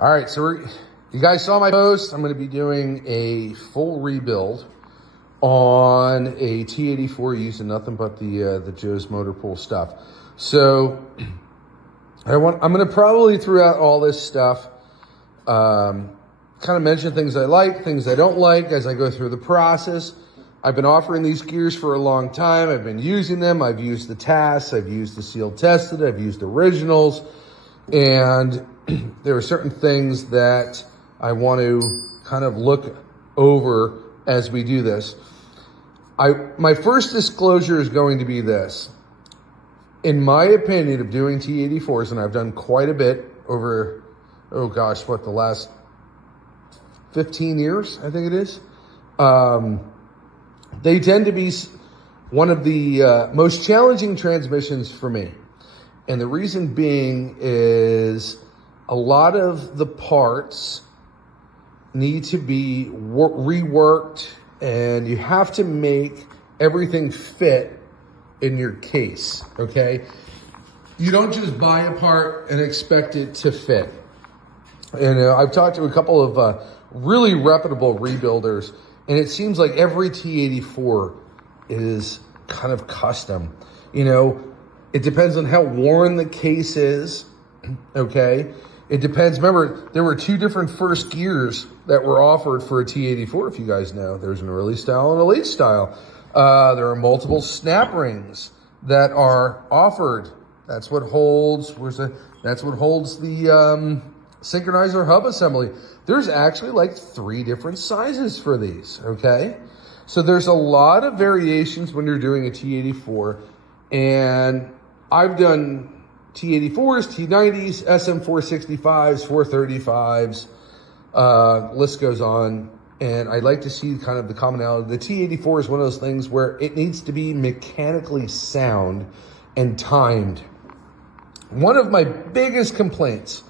All right, so you guys saw my post. I'm going to be doing a full rebuild on a T84 using nothing but the Joe's Motor Pool stuff. So I'm going to probably throughout all this stuff kind of mention things I like, things I don't like as I go through the process. I've been offering these gears for a long time. I've been using them. I've used the TAS. I've used the Seal Tested. I've used originals. And there are certain things that I want to kind of look over as we do this. My first disclosure is going to be this. In my opinion of doing T84s, and I've done quite a bit over, oh gosh, what, the last 15 years, I think it is. They tend to be one of the most challenging transmissions for me. And the reason being is a lot of the parts need to be reworked, and you have to make everything fit in your case, okay? You don't just buy a part and expect it to fit. And I've talked to a couple of really reputable rebuilders, and it seems like every T84 is kind of custom. You know, it depends on how worn the case is, okay? It depends. Remember, there were two different first gears that were offered for a T84, if you guys know. There's an early style and a late style. There are multiple snap rings that are offered. That's what holds, that's what holds the synchronizer hub assembly. There's actually like 3 different sizes for these, okay? So there's a lot of variations when you're doing a T84, and I've done T84s, T90s, SM465s, 435s, list goes on. And I like to see kind of the commonality. The T84 is one of those things where it needs to be mechanically sound and timed. One of my biggest complaints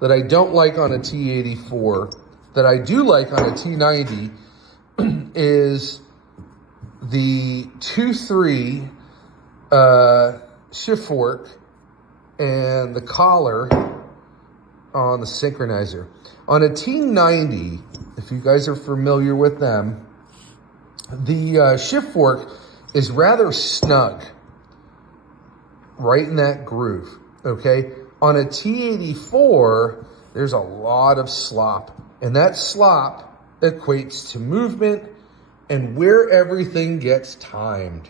that I don't like on a T84, that I do like on a T90, is the 2-3 shift fork and the collar on the synchronizer. On a T90, if you guys are familiar with them, the shift fork is rather snug right in that groove, okay? On a T84, there's a lot of slop, and that slop equates to movement and where everything gets timed,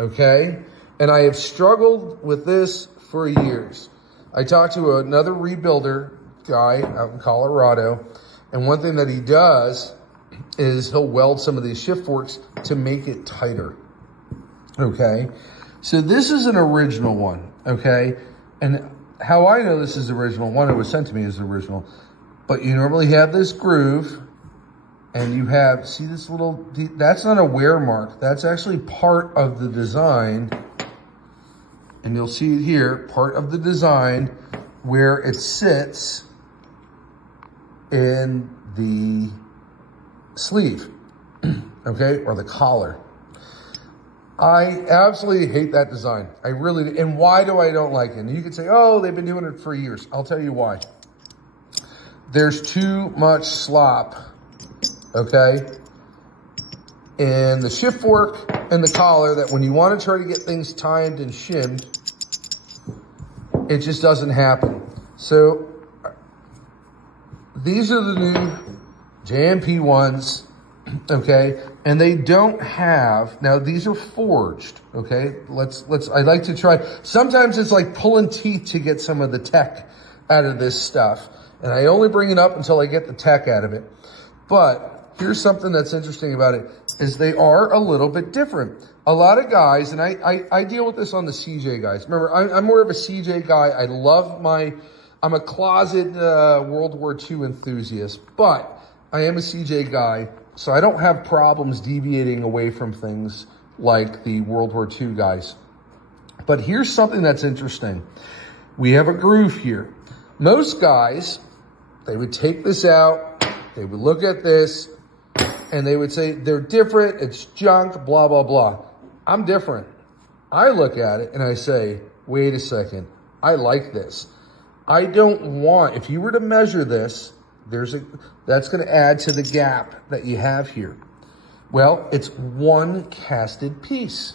okay? And I have struggled with this for years. I talked to another rebuilder guy out in Colorado, and one thing that he does is he'll weld some of these shift forks to make it tighter, okay? So this is an original one, okay? And how I know this is original, one, it was sent to me as original, but you normally have this groove, and you have, see this little, that's not a wear mark, that's actually part of the design. And you'll see it here, part of the design where it sits in the sleeve, okay, or the collar. I absolutely hate that design. I really do. And why do I don't like it? And you could say, oh, they've been doing it for years. I'll tell you why. There's too much slop, okay, in the shift fork and the collar, that when you want to try to get things timed and shimmed, it just doesn't happen. So these are the new JMP ones, okay? And they don't have, now these are forged, okay? I like to try, sometimes it's like pulling teeth to get some of the tech out of this stuff. And I only bring it up until I get the tech out of it. But here's something that's interesting about it, is they are a little bit different. A lot of guys, and I deal with this on the CJ guys. Remember, I'm more of a CJ guy. I love I'm a closet World War II enthusiast, but I am a CJ guy, so I don't have problems deviating away from things like the World War II guys. But here's something that's interesting. We have a groove here. Most guys, they would take this out, they would look at this, and they would say, they're different, it's junk, blah, blah, blah. I'm different. I look at it and I say, wait a second, I like this. I don't want, if you were to measure this, that's going to add to the gap that you have here. Well, it's one casted piece,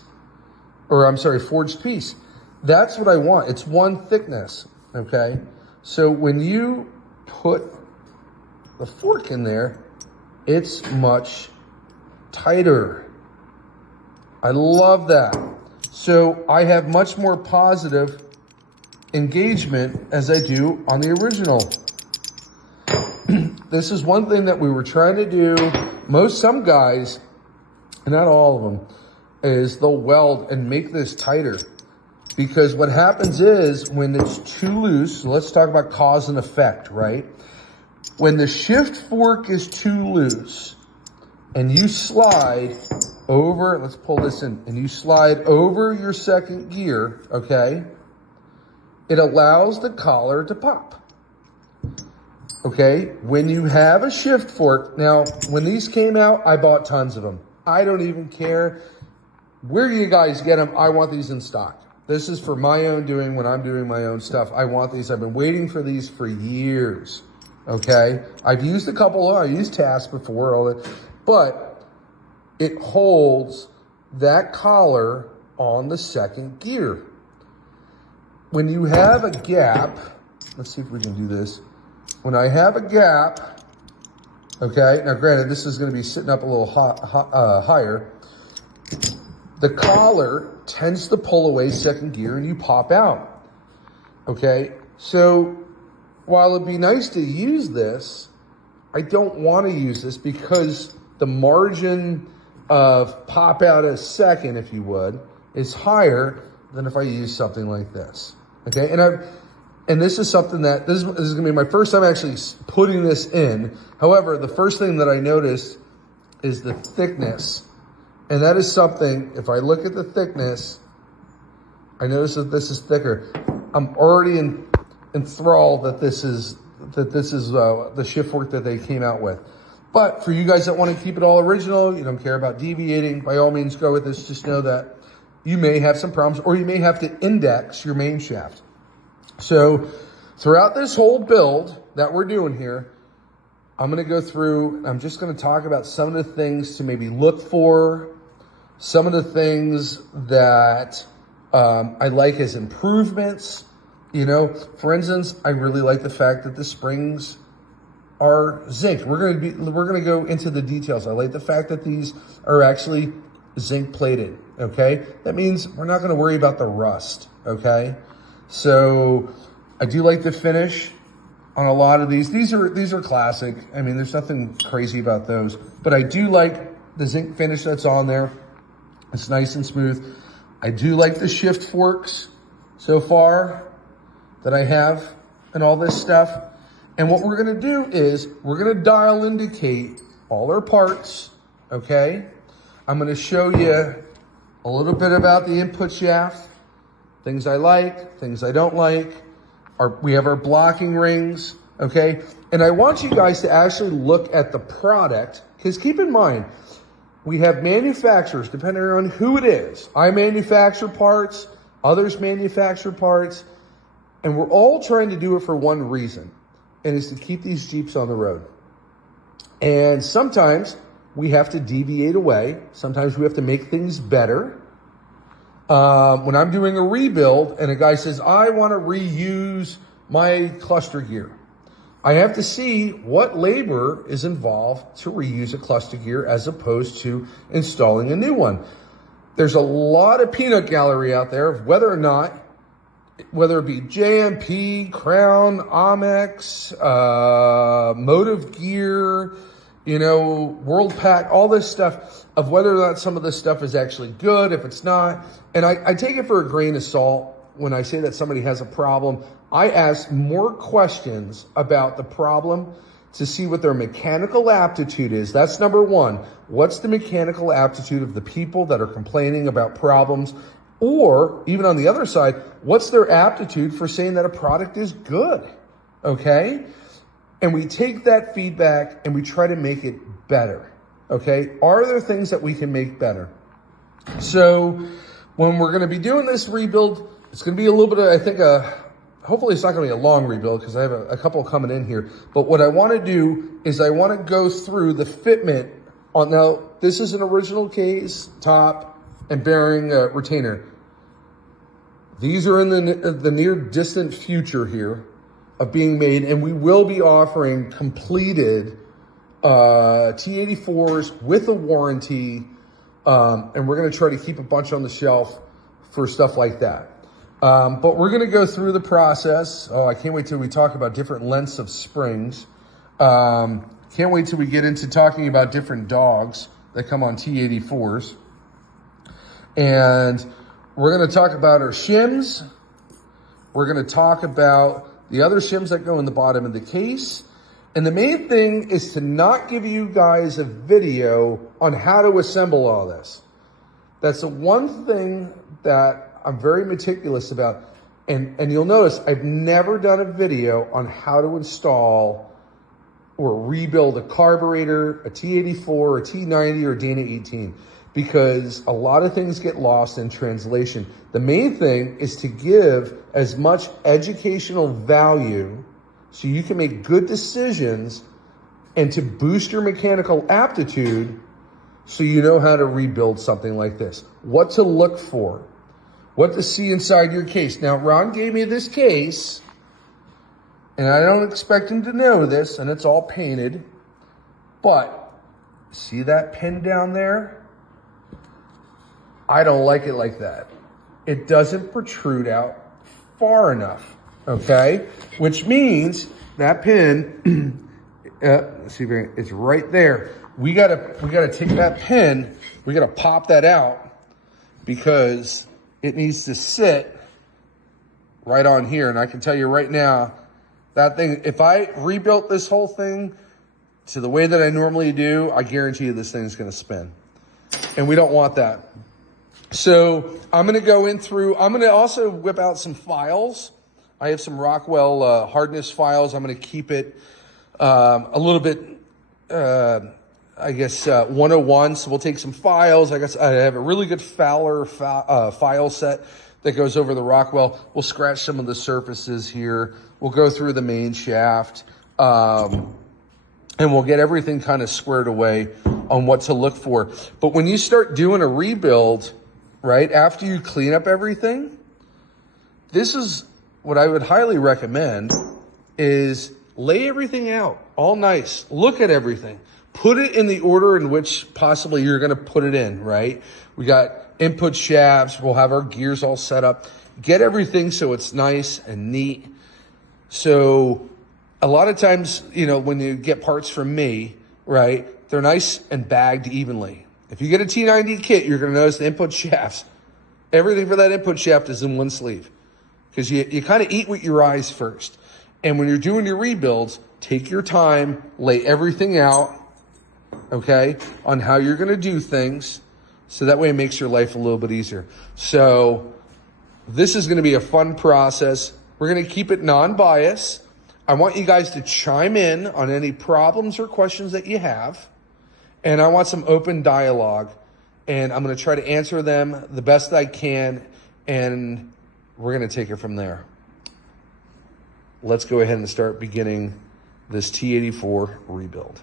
or I'm sorry, forged piece. That's what I want. It's one thickness, okay? So when you put the fork in there, it's much tighter. I love that. So I have much more positive engagement as I do on the original. This is one thing that we were trying to do. Some guys, and not all of them, is they'll weld and make this tighter. Because what happens is when it's too loose, let's talk about cause and effect, right? When the shift fork is too loose and you slide over, let's pull this in, and you slide over your second gear, okay? It allows the collar to pop. Okay, when you have a shift fork, now when these came out, I bought tons of them. I don't even care where you guys get them. I want these in stock. This is for my own doing when I'm doing my own stuff. I want these. I've been waiting for these for years. Okay, I've used a couple. I used Task before, all that, but it holds that collar on the second gear. When you have a gap, let's see if we can do this. When I have a gap, okay, now granted, this is going to be sitting up a little higher. The collar tends to pull away second gear and you pop out, okay? So while it'd be nice to use this, I don't want to use this because the margin of pop out a second, if you would, is higher than if I use something like this, okay? And this is something that, this is going to be my first time actually putting this in. However, the first thing that I noticed is the thickness. And that is something, if I look at the thickness, I notice that this is thicker. I'm already enthralled that this is the shift fork that they came out with. But for you guys that want to keep it all original, you don't care about deviating, by all means go with this. Just know that you may have some problems or you may have to index your main shaft. So throughout this whole build that we're doing here, I'm going to go through, I'm just going to talk about some of the things to maybe look for, some of the things that I like as improvements. You know, for instance, I really like the fact that the springs are zinc. We're going to go into the details. I like the fact that these are actually zinc plated, okay? That means we're not going to worry about the rust, okay? So I do like the finish on a lot of these. These are classic. I mean, there's nothing crazy about those, but I do like the zinc finish that's on there. It's nice and smooth. I do like the shift forks so far that I have and all this stuff. And what we're gonna do is we're gonna dial indicate all our parts, okay? I'm gonna show you a little bit about the input shaft, things I like, things I don't like. We have our blocking rings, okay? And I want you guys to actually look at the product, because keep in mind, we have manufacturers, depending on who it is. I manufacture parts, others manufacture parts, and we're all trying to do it for one reason, and it's to keep these Jeeps on the road. And sometimes we have to deviate away. Sometimes we have to make things better. When I'm doing a rebuild and a guy says, I want to reuse my cluster gear, I have to see what labor is involved to reuse a cluster gear as opposed to installing a new one. There's a lot of peanut gallery out there of whether it be JMP, Crown, Amex, Motive Gear, you know, World Pack, all this stuff, of whether or not some of this stuff is actually good, if it's not. And I take it for a grain of salt when I say that somebody has a problem. I ask more questions about the problem to see what their mechanical aptitude is. That's number one. What's the mechanical aptitude of the people that are complaining about problems? Or even on the other side, what's their aptitude for saying that a product is good? Okay? And we take that feedback and we try to make it better. Okay? Are there things that we can make better? So when we're going to be doing this rebuild, it's going to be a little bit of, I think, hopefully it's not going to be a long rebuild because I have a couple coming in here. But what I want to do is I want to go through the fitment on, now this is an original case, top and bearing retainer. These are in the near distant future here of being made, and we will be offering completed T84s with a warranty, and we're going to try to keep a bunch on the shelf for stuff like that. But we're going to go through the process. Oh, I can't wait till we talk about different lengths of springs. Can't wait till we get into talking about different dogs that come on T84s. And we're going to talk about our shims. We're going to talk about the other shims that go in the bottom of the case. And the main thing is to not give you guys a video on how to assemble all this. That's the one thing that I'm very meticulous about. And you'll notice I've never done a video on how to install or rebuild a carburetor, a T84, a T90, or a Dana 18. Because a lot of things get lost in translation. The main thing is to give as much educational value so you can make good decisions and to boost your mechanical aptitude so you know how to rebuild something like this. What to look for, what to see inside your case. Now, Ron gave me this case, and I don't expect him to know this, and it's all painted, but see that pin down there? I don't like it like that. It doesn't protrude out far enough, okay? Which means that pin, let's see, it's right there. We gotta take that pin, we gotta pop that out because it needs to sit right on here. And I can tell you right now, that thing, if I rebuilt this whole thing to the way that I normally do, I guarantee you this thing's gonna spin. And we don't want that. So I'm going to go in through, I'm going to also whip out some files. I have some Rockwell hardness files. I'm going to keep it a little bit, 101. So we'll take some files. I guess I have a really good Fowler file set that goes over the Rockwell. We'll scratch some of the surfaces here. We'll go through the main shaft. And we'll get everything kind of squared away on what to look for. But when you start doing a rebuild, right, after you clean up everything, this is what I would highly recommend is lay everything out all nice. Look at everything. Put it in the order in which possibly you're going to put it in, right? We got input shafts. We'll have our gears all set up. Get everything so it's nice and neat. So a lot of times, you know, when you get parts from me, right, they're nice and bagged evenly. If you get a T90 kit, you're going to notice the input shafts. Everything for that input shaft is in one sleeve because you kind of eat with your eyes first. And when you're doing your rebuilds, take your time, lay everything out, okay, on how you're going to do things. So that way it makes your life a little bit easier. So this is going to be a fun process. We're going to keep it non-biased. I want you guys to chime in on any problems or questions that you have. And I want some open dialogue, and I'm going to try to answer them the best I can, and we're going to take it from there. Let's go ahead and start beginning this T84 rebuild.